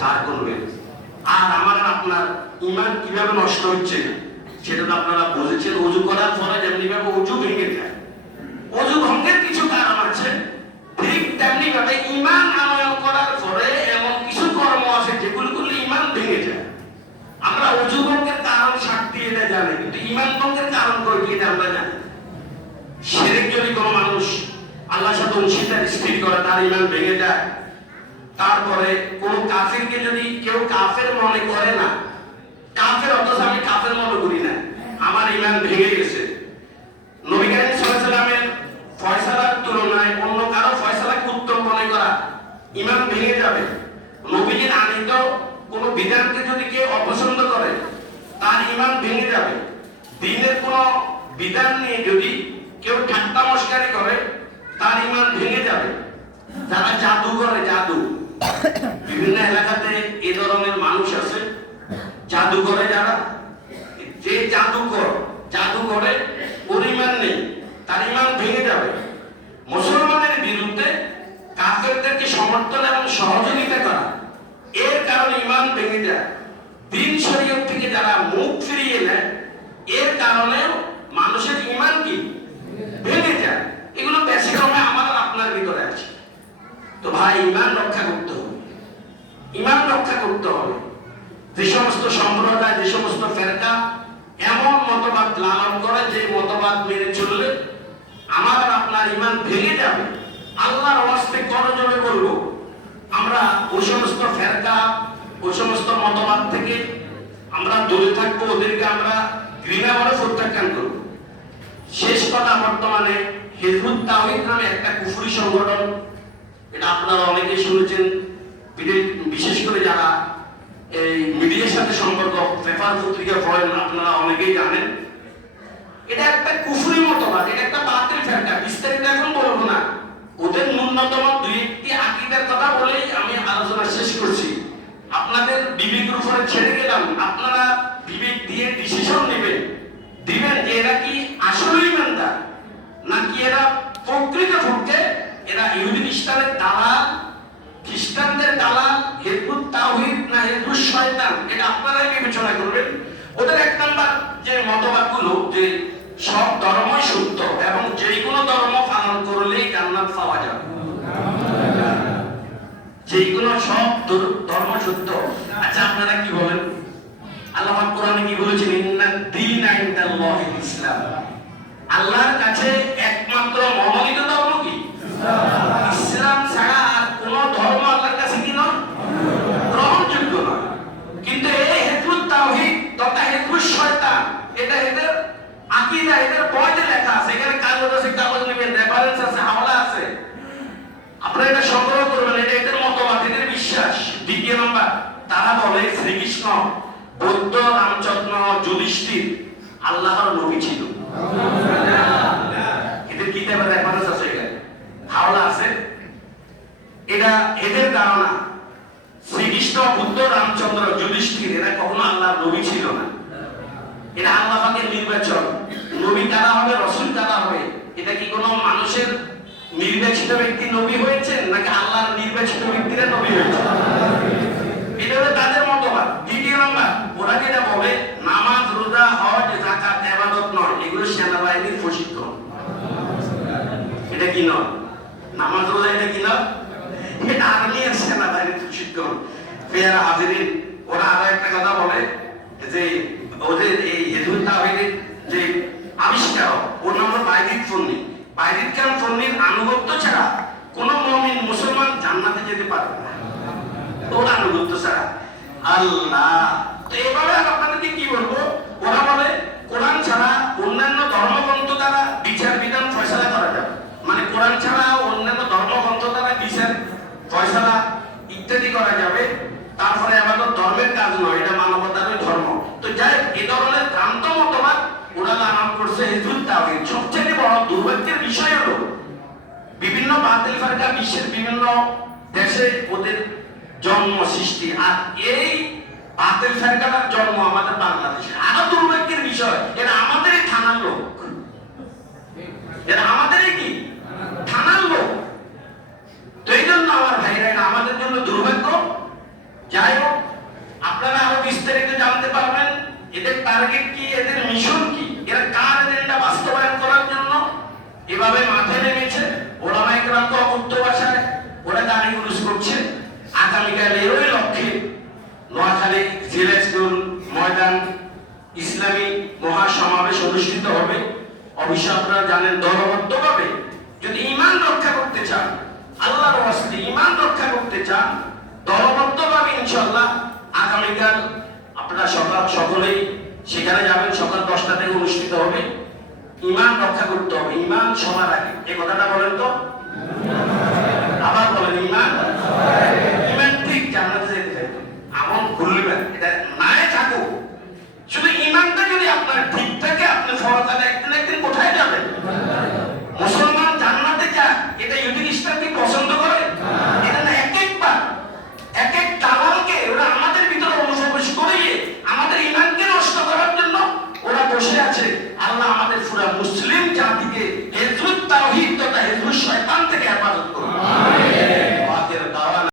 তা করবেন। আর আমার আপনার ঈমান কিভাবে নষ্ট হচ্ছে সেটা তো আপনারা বুঝেছেন। ওযু করার পরে যেমনি ভাবে ওযু ভেঙে যায়, ওযু ভঙ্গের কিছু কারণ আছে, ঠিক তেমনি ভাবে ঈমান আমল করার পরে এমন কিছু কর্ম আছে যেগুলো করলে ঈমান ভেঙে যায়। আমরা ওযু ভঙ্গের কারণ সাক্ষী এটা জানি, কিন্তু ঈমান ভঙ্গের কারণ কই কি এটা আমরা জানি। শিরক যদি কোনো মানুষ আল্লাহর সাথে অংশীদার স্থির করে তার ঈমান ভেঙে যায়। তারপরে কোন কাফিরকে যদি কেউ কাফের মনে করে না, কাফের অথচ আমি কাফের মনে করি না, আমার ঈমান ভেঙে গেছে। নবী করিম সাল্লাল্লাহু আলাইহি ওয়াসাল্লামের ফয়সালার তুলনায় অন্য কারো ফয়সালাকে উত্তম মনে করা, ঈমান ভেঙে যাবে। নবীজির আনিত কোন বিধানকে যদি কেউ অপছন্দ করে তার ঈমান ভেঙে যাবে। দ্বীনের কোন বিধান নিয়ে যদি কেউ ঠাট্টা মশকারি করে তার ঈমান ভেঙে যাবে। যারা জাদু করে, জাদু বিভিন্ন এলাকাতে এই ধরনের মানুষ আছে, জাদু করে যারা, যে জাদু করে ওর ঈমান নেই, তার ঈমান ভেঙে যাবে। মুসলমানের বিরুদ্ধে কাফেরদেরকে সমর্থন এবং সহযোগিতা করা, এর কারণে ঈমান ভেঙে যায়। দ্বীন শরীয়ত থেকে যারা মুখ ফিরিয়ে নেয়, এর কারণে মানুষের ঈমান কি ভেঙে যায়। এগুলো বেশিরভাগ আমার আপনার ভিতরে আছে। তো ভাই, ঈমান রক্ষা করতে হবে, ঈমান রক্ষা করতে হবে। যে সমস্ত সম্প্রদায়, যে সমস্ত ফেরকা এমন মতবাদ লালন করে যে মতবাদ মেনে চললে আমার আপনার ঈমান ভেঙে যাবে, আল্লাহর ওয়াস্তে করজোড়ে বলবো আমরা ওই সমস্ত ফেরকা, ওই সমস্ত মতবাদ থেকে আমরা দূরে থাকবো, ওদেরকে আমরা ঘৃণা করে প্রত্যাখ্যান করব। শেষ কথা, বর্তমানে হিজবুত তাওহীদ নামে একটা কুফরি সংগঠন, এটা আপনারা অনেকেই শুনেছেন, বিশেষ করে যারা এই মিডিয়ার সাথে সম্পর্ক, পেপার পত্রিকা পড়েন আপনারা অনেকেই জানেন। এটা একটা কুফরি মতবাদ, এটা একটা বাতিল ফেরকা। বিস্তারিত এখন বলবো না, ওদের ন্যূনতম দুই একটি আকীদার কথা বলেই আমি আলোচনা শেষ করছি। আপনাদের বিবেকের উপরে ছেড়ে গেলাম, আপনারা বিবেক দিয়ে ডিসিশন দিবেন যে এরা কি আসলে ইমানদার নাকি এরা প্রকৃতপক্ষে এরা ইহুদি খ্রিস্টানের দালাল, খ্রিস্টানদের দালাল, হিজবুত তাওহীদ না হিজবুত শয়তান, এটা আপনারাই বিবেচনা করবেন। ওদের এক নাম্বার যে মতবাদগুলো যে সব ধর্মই সত্য এবং যে কোনো ধর্ম পালন করলেই জান্নাত পাওয়া যাবে, যে কোনো সব ধর্ম সত্য। আচ্ছা, আপনারা কি বলেন? আল্লাহ পাক কোরআনে কি বলেছেন? ইন্নাদ দীনা ইনদাল্লাহিল ইসলাম, আল্লাহর কাছে একমাত্র মনোনীত ধর্ম কি ইসলাম। ছাড়া আর কোন ধর্ম আল্লাহর কাছে কি নয়, গ্রহণযোগ্য নয়। কিন্তু এই হিজবুত তাওহীদ তথা হিজবুত শয়তান, এটা এদের আকীদা, এদের বইতে লেখা আছে, এখানে কাগজ আছে, কাগজ নেবেন, রেফারেন্স আছে, হাওলা আছে, আপনারা এটা সংগ্রহ করবেন। এটা এদের মতবাদ, এদের বিশ্বাস। দ্বিতীয় নম্বর, তারা বলে শ্রীকৃষ্ণ, বৌদ্ধ, রামচন্দ্র, যুধিষ্ঠির আল্লাহর নবী ছিল। এদের কিতাবের রেফারেন্স আছে, এখানে হাওলা আছে। এটা এদের ধারণা শ্রীকৃষ্ণ, বুদ্ধ, রামচন্দ্র, যুধিষ্ঠির এরা কখনো আল্লাহর নবী ছিল না। এটা আল্লাহ পাকের নির্বাচন। নবী কারা হবে, রাসূল কারা হবে, এটা কি কোনো মানুষের নির্বাচিত ব্যক্তি নবী হয়েছেন নাকি আল্লাহর নির্বাচিত ব্যক্তিরা নবী হয়েছে? এটা হলো তাদের মতবাদ। দ্বিতীয় নম্বর, ওরা যেটা বলে নামাজ, রোজা, হজ, যাকাত ইবাদত নয়, এগুলো সেনাবাহিনীর প্রশিক্ষণ। এটা কি নয়? নামাজ, রোজা এটা কি নয়? এটা আর্মি আর সেনাবাহিনীর প্রশিক্ষণ। ফেরা হাজিরিন, ওরা আরো একটা কথা বলে যে ওদের এই হিজবুত তাওহীদের যে আবিষ্কার, ওর নাম হলো বাইজিদ ফন্নি। বাইজিদ খান ফন্নির আনুগত্য ছাড়া কোন মুমিন মুসলমান জান্নাতে যেতে পারবে না, ওর আনুগত্য ছাড়া। আল্লাহ, তো এবারে আপনাদেরকে কি বলবো, ওরা বলে কোরআন ছাড়া অন্যান্য ধর্মগ্রন্থ দ্বারা বিচার বিধান ফয়সালা করা যাবে। মানে কোরআন ছাড়া অন্যান্য ধর্মগ্রন্থ দ্বারা বিচার ফয়সালা ইত্যাদি করা যাবে। তারপরে আমাদের ধর্মের কাজ নয়, এটা মানবতার ধর্ম। তো যাই এই ধরনের ভ্রান্ত মতবাদ ওরা লালন করছে হিজবুত তাওহীদ। সবচেয়ে বড় দুর্ভাগ্যের বিষয় হলো বিভিন্ন বাতিল ফেরকা বিশ্বের বিভিন্ন দেশে ওদের জন্ম সৃষ্টি, আর এই বাতিল ফেরকাটার জন্ম আমাদের বাংলাদেশে। আরো দুর্ভাগ্যের বিষয়, এরা আমাদেরই থানার লোক, এরা আমাদেরই কি থানার লোক। তো এই জন্য আমার ভাইরা, এটা আমাদের জন্য দুর্ভাগ্য। যাই হোক, আপনারা আরো বিস্তারিত জানতে পারবেন এদের টার্গেট কি, এদের মিশন কি, এরা কার এজেন্ডা বাস্তবায়ন করার জন্য এভাবে মাঠে নেমেছে। ওলামায়ে কেরাম তো অকুত্ত ভাষায় ওরা গালি গুলুজ করছে। আগামীকাল এরই লক্ষ্যে নোয়াখালী জেলা স্কুল ময়দান ইসলামী মহাসমাবেশ অনুষ্ঠিত হবে। অবশ্যই আপনারা জানেন, দলবদ্ধভাবে যদি ঈমান রক্ষা করতে চান, আল্লাহর ওয়াস্তে ঈমান রক্ষা করতে চান, দলবদ্ধভাবে ইনশাআল্লাহ আগামীকাল আপনারা সকলেই সেখানে যাবেন। সকাল 10টা থেকে অনুষ্ঠিত হবে। ঈমান রক্ষা করতে হবে, ঈমান সবার আগে। এই কথাটা বলেন তো, আবার বলেন, ঈমান ঈমান ঠিক জান্নাতে যেতে চাইতো আমল ভুলবেন, এটা নাই থাকুক। শুধু ঈমানটা যদি আপনার ঠিক থাকে, আপনি ফরজ আদায় একদিন একদিন কোথায় যাবেন? মুসলমান জান্নাতে যায়, এটা ইহুদি খ্রিস্টান কি পছন্দ করে? এটা না, এক এক দালালকে ওরা আমাদের ভিতরে অনুপ্রবেশ করিয়ে আমাদের ঈমানকে নষ্ট করার জন্য ওরা বসে আছে। আল্লাহ আমাদের পুরা মুসলিম জাতিকে